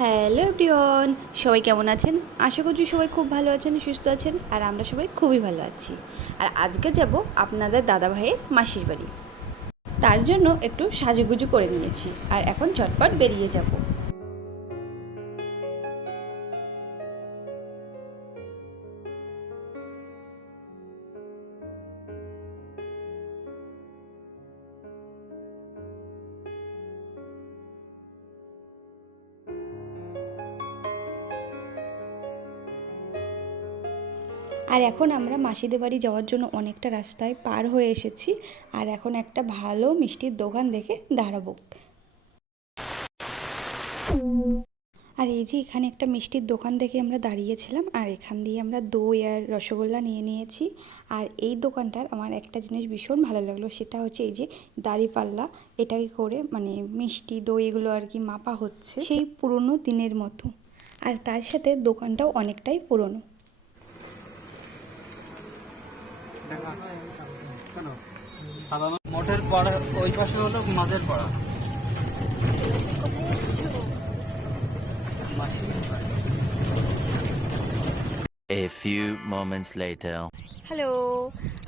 Hello everyone, সবাই কেমন আছেন? আশা করছি সবাই খুব ভালো আছেন, সুস্থ আছেন, আর আমরা সবাই খুবই ভালো আছি। আর আজকে যাব আপনাদের দাদা ভাইয়ের মাসির বাড়ি। তার জন্য একটু সাজুগুজু করে নিয়েছি, আর এখন চটপট বেরিয়ে যাব। আর এখন আমরা মাসিদের বাড়ি যাওয়ার জন্য অনেকটা রাস্তায় পার হয়ে এসেছি। আর এখন একটা ভালো মিষ্টির দোকান দেখে দাঁড়াবো। আর এই যে এখানে একটা মিষ্টির দোকান দেখে আমরা দাঁড়িয়েছিলাম, আর এখান দিয়ে আমরা দই আর রসগোল্লা নিয়ে নিয়েছি। আর এই দোকানটার আমার একটা জিনিস ভীষণ ভালো লাগল, সেটা হচ্ছে এই যে দাড়িপাল্লা, এটাকে করে মানে মিষ্টি, দই এগুলো আর কি মাপা হচ্ছে সেই পুরনো দিনের মতো। আর তার সাথে দোকানটাও অনেকটাই পুরনো দেখা কেন সাধারণ মঠের পাড়া ওই পাশে হলো মাঝের পাড়া। A few moments later. Hello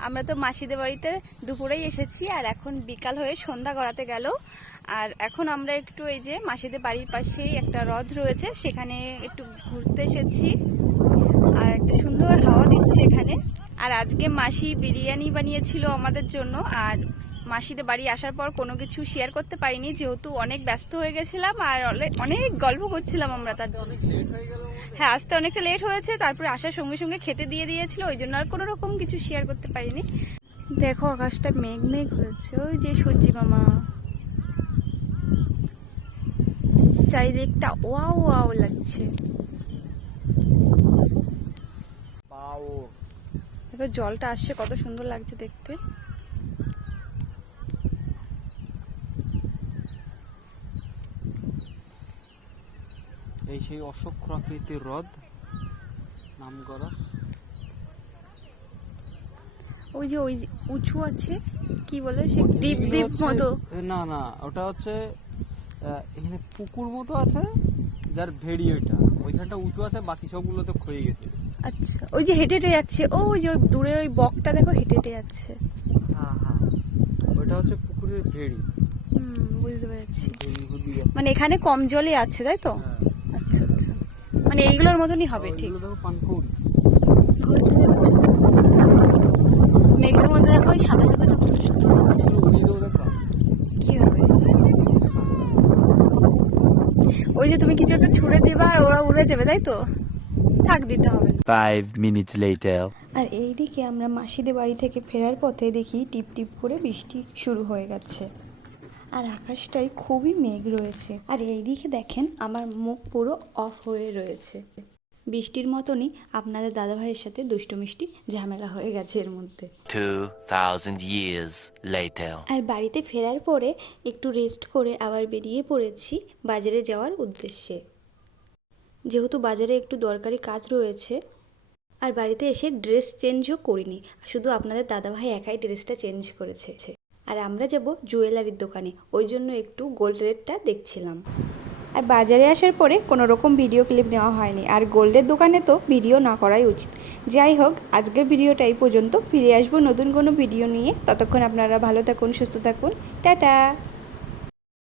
আমরা তো মাসিদের বাড়িতে দুপুরেই এসেছি আর এখন বিকাল হয়ে সন্ধ্যা গড়াতে গেল। আর এখন আমরা একটু এই যে মাসিদের বাড়ির পাশেই একটা হ্রদ রয়েছে সেখানে একটু ঘুরতে এসেছি। একটা সুন্দর হাওয়া দিচ্ছে এখানে। আর আজকে মাসি বিরিয়ানি বানিয়েছিল আমাদের জন্য, আর মাসিদের বাড়ি আসার পর কোনো কিছু শেয়ার করতে পারিনি, যেহেতু অনেক ব্যস্ত হয়ে গেছিলাম, আর অনেক গল্প করছিলাম আমরা তার জন্য। হ্যাঁ আসতে অনেকটা লেট হয়েছে, তারপরে আসার সঙ্গে সঙ্গে খেতে দিয়ে দিয়েছিল, ওই জন্য আর কোনো রকম কিছু শেয়ার করতে পারিনি। দেখো, আকাশটা মেঘ মেঘ হয়েছে, ওই যে সূর্যি মামা। চারিদিকটা ওয়াও ওয়াও লাগছে। দেখো জলটা আসছে কত সুন্দর লাগছে দেখতে। এই সেই অসংখ্য আকৃতির হ্রদ নাম করা ওই যে ওই উঁচু আছে কি বলে সে? দ্বীপ দ্বীপ মতো। না না ওটা হচ্ছে এখানে পুকুর মতো আছে যার ভেড়ি ওইটা। ওইখানটা উঁচু আছে বাকি সবগুলো তো ক্ষয়ে গেছে। আচ্ছা ওই যে হেঁটে হেঁটে যাচ্ছে ও ওই যে দূরের ওই বকটা দেখো হেঁটে হেঁটে যাচ্ছে। হ্যাঁ হ্যাঁ ওইটা হচ্ছে পুকুরের ভেড়ি। হুম বুঝতে পেরেছি। মানে এখানে কম জলে আছে তাই তো? হ্যাঁ। আচ্ছা আচ্ছা। মানে এইগুলোর মতনই হবে ঠিক। দেখো পানকৌড়ি মেঘের মধ্যে দেখো ওই সাদা সাদা কি হবে? ওই যে তুমি কিছু একটা ছুড়ে দিবা আর ওরা উড়ে যাবে তাই তো? থাক দিতে হবে না। Five minutes later. আর এইদিকে আমরা মাসিদের বাড়ি থেকে ফেরার পথে দেখি টিপ টিপ করে বৃষ্টি শুরু হয়ে গেছে। আর আকাশটাই খুবই মেঘ রয়েছে। আর এইদিকে দেখেন আমার মুখ পুরো অফ হয়ে রয়েছে। বৃষ্টির মতনই আপনাদের দাদাভাইয়ের সাথে দুষ্টু মিষ্টি ঝামেলা হয়ে গেছে এর মধ্যে। আর বাড়িতে ফেরার পরে একটু রেস্ট করে আবার বেরিয়ে পড়েছি বাজারে যাওয়ার উদ্দেশ্যে। যেহেতু বাজারে একটু দরকারি কাজ রয়েছে, আর বাড়িতে এসে ড্রেস চেঞ্জও করিনি, শুধু আপনাদের দাদাভাই একাই ড্রেসটা চেঞ্জ করেছে। আর আমরা যাব জুয়েলারির দোকানে, ওই জন্য একটু গোল্ড রেটটা দেখছিলাম। আর বাজারে আসার পরে কোনো রকম ভিডিও ক্লিপ নেওয়া হয়নি, আর গোল্ডের দোকানে তো ভিডিও না করাই উচিত। যাই হোক, আজকের ভিডিওটা এই পর্যন্ত, ফিরে আসব নতুন কোনো ভিডিও নিয়ে। ততক্ষণ আপনারা ভালো থাকুন, সুস্থ থাকুন। টাটা!